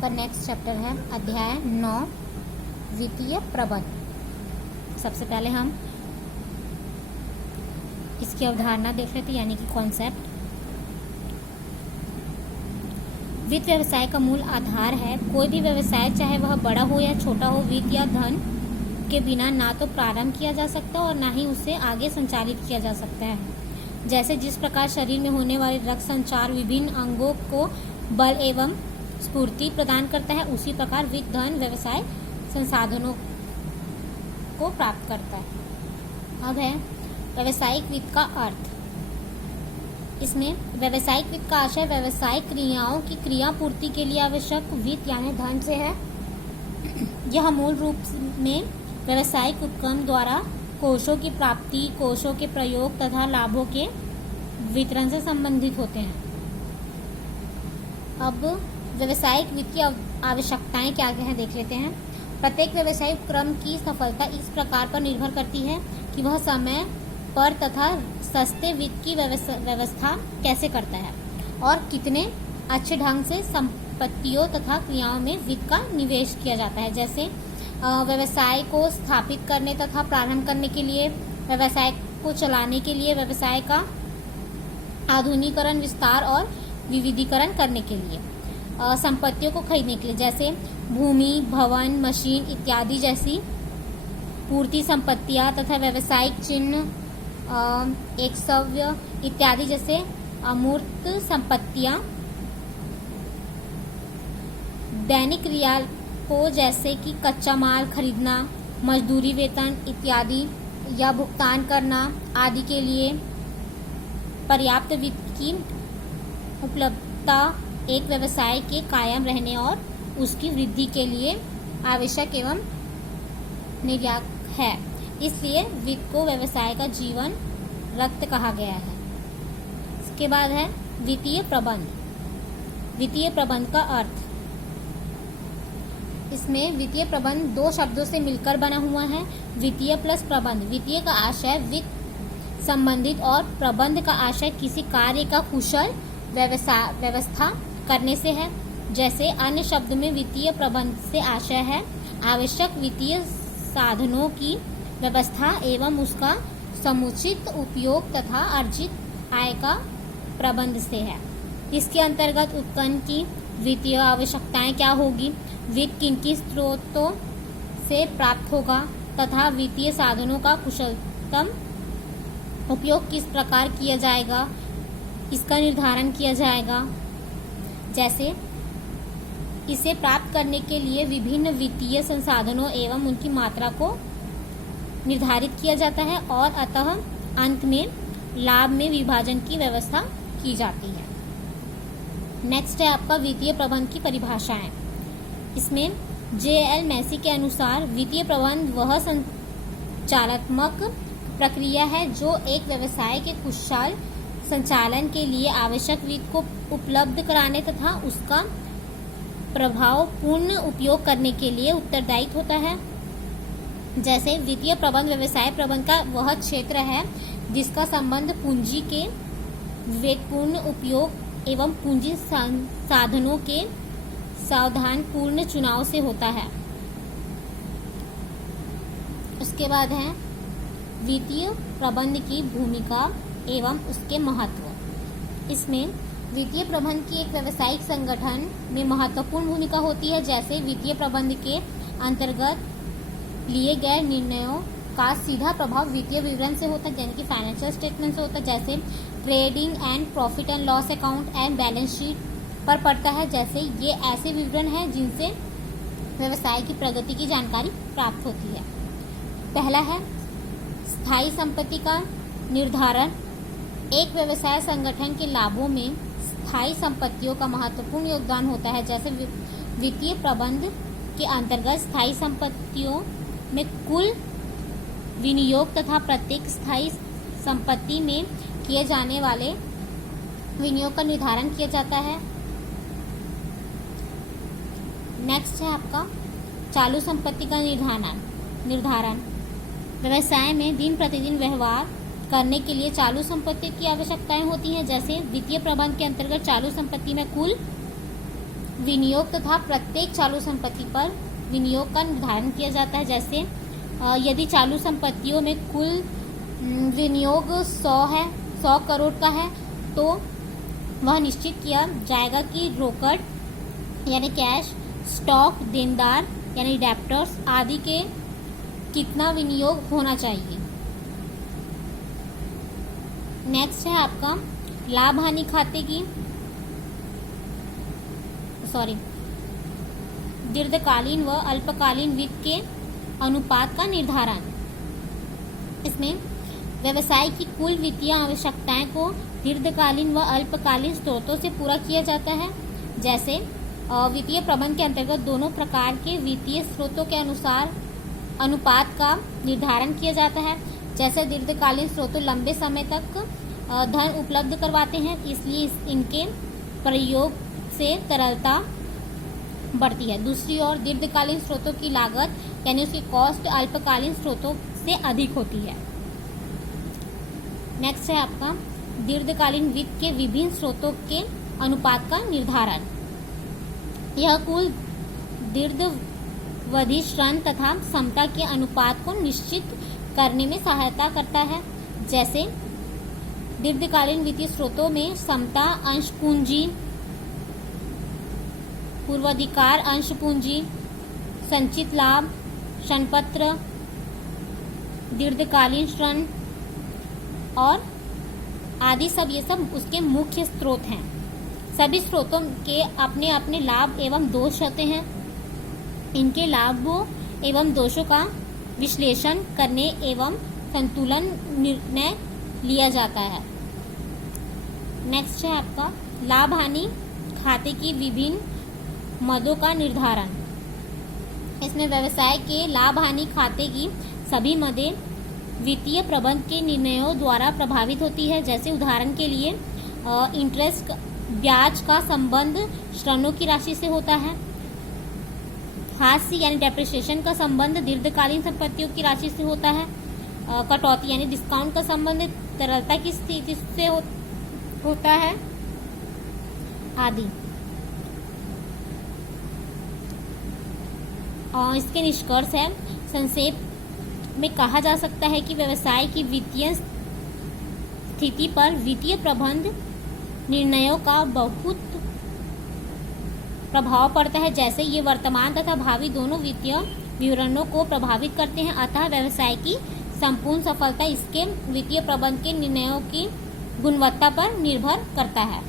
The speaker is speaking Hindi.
आपका नेक्स्ट चैप्टर है अध्याय 9 वित्तीय प्रबंध। सबसे पहले हम इसकी अवधारणा देख लेते हैं, यानी कि कॉन्सेप्ट। वित्त व्यवसाय का मूल आधार है। कोई भी व्यवसाय चाहे वह बड़ा हो या छोटा हो, वित्त या धन के बिना ना तो प्रारंभ किया जा सकता और ना ही उसे आगे संचालित किया जा सकता है। जैसे जिस प्रकार शरीर में होने वाले रक्त संचार विभिन्न अंगों को बल एवं स्फूर्ति प्रदान करता है, उसी प्रकार वित्त धन व्यवसाय संसाधनों को प्राप्त करता है। अब है व्यावसायिक वित्त का अर्थ। इसमें व्यावसायिक वित्त का आशय व्यवसायिक क्रियाओं की क्रियापूर्ति के लिए आवश्यक वित्त यानी धन से है। यह मूल रूप में व्यावसायिक उपक्रम द्वारा कोषों की प्राप्ति, कोषों के प्रयोग तथा लाभों के वितरण से संबंधित होते हैं। अब व्यावसायिक वित्त की आवश्यकताएं क्या क्या है देख लेते हैं। प्रत्येक व्यावसायिक उपक्रम की सफलता इस प्रकार पर निर्भर करती है कि वह समय पर तथा सस्ते वित्त की व्यवस्था कैसे करता है और कितने अच्छे ढंग से संपत्तियों तथा क्रियाओं में वित्त का निवेश किया जाता है। जैसे व्यवसाय को स्थापित करने तथा प्रारंभ करने के लिए, व्यवसाय को चलाने के लिए, व्यवसाय का आधुनिकीकरण, विस्तार और विविधीकरण करने के लिए, संपत्तियों को खरीदने के लिए, जैसे भूमि, भवन, मशीन इत्यादि जैसी पूर्ति संपत्तियां तथा व्यावसायिक चिन्ह, एकसव्य इत्यादि जैसे अमूर्त संपत्तियां, दैनिक क्रिया को जैसे कि कच्चा माल खरीदना, मजदूरी वेतन इत्यादि या भुगतान करना आदि के लिए पर्याप्त वित्त की उपलब्धता एक व्यवसाय के कायम रहने और उसकी वृद्धि के लिए आवश्यक एवं निर्यात है। इसलिए वित्त को व्यवसाय का जीवन रक्त कहा गया है। इसके बाद है वित्तीय प्रबंध। वित्तीय प्रबंध का अर्थ। इसमें वित्तीय प्रबंध दो शब्दों से मिलकर बना हुआ है, वित्तीय प्लस प्रबंध। वित्तीय का आशय वित्त संबंधित और प्रबंध का आशय किसी कार्य का कुशल व्यवस्था करने से है। जैसे अन्य शब्द में वित्तीय प्रबंध से आशय है आवश्यक वित्तीय साधनों की व्यवस्था एवं उसका समुचित उपयोग तथा अर्जित आय का प्रबंध से है। इसके अंतर्गत उपकरण की वित्तीय आवश्यकताएं क्या होगी, वित्त किन स्रोतों से प्राप्त होगा तथा वित्तीय साधनों का कुशलतम उपयोग किस प्रकार किया जाएगा, इसका निर्धारण किया जाएगा। जैसे इसे प्राप्त करने के लिए विभिन्न वित्तीय संसाधनों एवं उनकी मात्रा को निर्धारित किया जाता है और अतः अंत में लाभ में विभाजन की व्यवस्था की जाती है। नेक्स्ट है आपका वित्तीय प्रबंध की परिभाषाएं। इसमें J.L. मैसी के अनुसार वित्तीय प्रबंध वह संचालनात्मक प्रक्रिया है जो एक व्यवसाय के कुशल संचालन के लिए आवश्यक वित्त को उपलब्ध कराने तथा उसका प्रभावपूर्ण उपयोग करने के लिए उत्तरदायी होता है। जैसे वित्तीय प्रबंध व्यवसाय प्रबंध का वह क्षेत्र है जिसका संबंध पूंजी के विवेकपूर्ण उपयोग एवं पूंजी साधनों के सावधानपूर्ण चुनाव से होता है। उसके बाद है वित्तीय प्रबंध की भूमिका एवं उसके महत्व। इसमें वित्तीय प्रबंध की एक व्यावसायिक संगठन में महत्वपूर्ण भूमिका होती है। जैसे वित्तीय प्रबंध के अंतर्गत लिए गए निर्णयों का सीधा प्रभाव वित्तीय विवरण से होता है, यानी कि फाइनेंशियल स्टेटमेंट से होता है। जैसे trading and profit and loss account and balance sheet पर पड़ता है। जैसे ये ऐसे विवरण हैं जिनसे व्यवसाय की प्रगति की जानकारी प्राप्त होती है। पहला है स्थायी संपत्ति का निर्धारण। एक व्यवसाय संगठन के लाभों में स्थायी संपत्तियों का महत्वपूर्ण योगदान होता है। जैसे वित्तीय प्रबंध के अंतर्गत स्थायी संपत्तियों में कुल विनियोग तथा प्रत्येक स्थायी संपत्ति में किए जाने वाले विनियोग का निर्धारण किया जाता है। नेक्स्ट है आपका चालू संपत्ति का निर्धारण। व्यवसाय में दिन प्रतिदिन व्यवहार करने के लिए चालू संपत्ति की आवश्यकताएं होती हैं। जैसे वित्तीय प्रबंध के अंतर्गत चालू संपत्ति में कुल विनियोग तथा प्रत्येक चालू संपत्ति पर विनियोग का निर्धारण किया जाता है। जैसे यदि चालू संपत्तियों में कुल विनियोग 100 करोड़ का है तो वह निश्चित किया जाएगा कि रोकड़ यानी कैश, स्टॉक, देनदार यानी डेप्टर्स आदि के कितना विनियोग होना चाहिए। नेक्स्ट है आपका लाभ हानि खाते की दीर्घकालीन व अल्पकालीन वित्त के अनुपात का निर्धारण। इसमें व्यवसाय की कुल वित्तीय आवश्यकताएं को दीर्घकालीन व अल्पकालीन स्रोतों से पूरा किया जाता है। जैसे वित्तीय प्रबंध के अंतर्गत दोनों प्रकार के वित्तीय स्रोतों के अनुसार अनुपात का निर्धारण किया जाता है। जैसे दीर्घकालीन स्रोतों लंबे समय तक धन उपलब्ध करवाते हैं, इसलिए इनके प्रयोग से तरलता बढ़ती है। दूसरी ओर दीर्घकालीन स्रोतों की लागत यानी उसकी कॉस्ट अल्पकालीन स्रोतों से अधिक होती है। नेक्स्ट है आपका दीर्घकालीन वित्त के विभिन्न स्रोतों के अनुपात का निर्धारण। यह कुल दीर्घावधि ऋण तथा समता के अनुपात को निश्चित करने में सहायता करता है। जैसे दीर्घकालीन वित्तीय स्रोतों में समता अंश पूंजी, पूर्वाधिकार अंश पूंजी, संचित लाभ, ऋणपत्र, दीर्घकालीन ऋण और आदि सब ये सब उसके मुख्य स्रोत हैं। सभी स्रोतों के अपने अपने लाभ एवं दोष होते हैं। इनके लाभों एवं दोषों का विश्लेषण करने एवं संतुलन निर्णय लिया जाता है। नेक्स्ट है आपका लाभ हानि खाते की विभिन्न मदों का निर्धारण। इसमें व्यवसाय के लाभ हानि खाते की सभी मदें वित्तीय प्रबंध के निर्णयों द्वारा प्रभावित होती है। जैसे उदाहरण के लिए इंटरेस्ट ब्याज का संबंध ऋणों की राशि से होता है। हास्य यानी डेप्रिसिएशन का संबंध दीर्घकालीन संपत्तियों की राशि से होता है। कटौती यानी डिस्काउंट का संबंध तरलता की स्थिति से होता है आदि। और इसके निष्कर्ष है, संक्षेप में कहा जा सकता है कि व्यवसाय की वित्तीय स्थिति पर वित्तीय प्रबंध निर्णयों का बहुत प्रभाव पड़ता है। जैसे ये वर्तमान तथा भावी दोनों वित्तीय विवरणों को प्रभावित करते हैं। अतः व्यवसाय की संपूर्ण सफलता इसके वित्तीय प्रबंध के निर्णयों की गुणवत्ता पर निर्भर करता है।